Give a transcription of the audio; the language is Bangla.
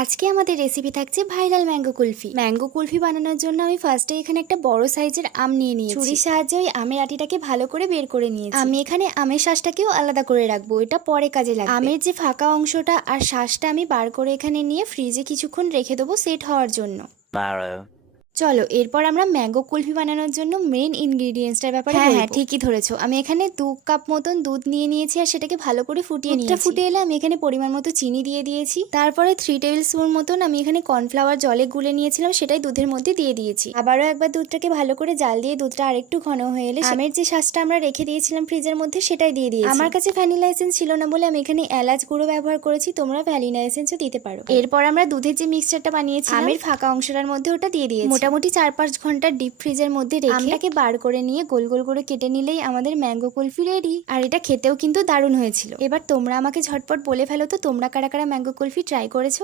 আজকে আমাদের রেসিপি থাকছে viral mango kulfi. Mango kulfi বানানোর জন্য আমি ফার্স্টে এখানে একটা বড় সাইজের আম নিয়ে নিয়েছি। ছুরির সাহায্যে ওই আমের আটিটাকে ভালো করে বের করে নিয়েছি। আমি এখানে আমের শ্বাসটাকেও আলাদা করে রাখবো, এটা পরে কাজে লাগবে। আমের যে ফাঁকা অংশটা আর শ্বাসটা আমি বার করে এখানে নিয়ে ফ্রিজে কিছুক্ষণ রেখে দেবো সেট হওয়ার জন্য। চলো এরপর আমরা ম্যাঙ্গো কুলফি বানানোর জন্য মেইন ইনগ্রিডিয়েন্টসটার ব্যাপারে বলবো। হ্যাঁ ঠিকই ধরেছো, আমি এখানে 2 কাপ মতন দুধ নিয়ে নিয়েছি আর সেটাকে ভালো করে ফুটিয়ে নিয়েছি। ফুটে এলে আমি এখানে পরিমাণ মতো চিনি দিয়ে দিয়েছি। তারপরে 3 টেবিল স্পুন মতন আমি এখানে কর্নফ্লাওয়ার জলে গুলে নিয়েছিলাম, সেটাই দুধের মধ্যে দিয়ে দিয়েছি। আবারও একবার দুধটাকে ভালো করে জাল দিয়ে দুধটা আরেকটু ঘন হয়ে এলে আমের যে শ্বাসটা আমরা রেখে দিয়েছিলাম ফ্রিজের মধ্যে সেটাই দিয়ে দিয়েছি। আমার কাছে ভ্যানিলা এসেন্স ছিল না বলে আমি এখানে এলাচ গুঁড়ো ব্যবহার করেছি, তোমরা ভ্যানিলা এসেন্সও দিতে পারো। এরপর আমরা দুধের যে মিক্সচারটা বানিয়েছি আমের ফাঁকা অংশটার মধ্যে ওটা দিয়ে দিয়েছি। মোটামুটি 4-5 ঘন্টা ডিপ ফ্রিজের মধ্যে রেখে আমটাকে বার করে নিয়ে গোল গোল করে কেটে নিলেই আমাদের ম্যাঙ্গো কুলফি রেডি। আর এটা খেতেও কিন্তু দারুণ হয়েছিল। এবার তোমরা আমাকে ঝটপট বলে ফেলো তো তোমরা কারা কারা ম্যাঙ্গো কুলফি ট্রাই করেছো।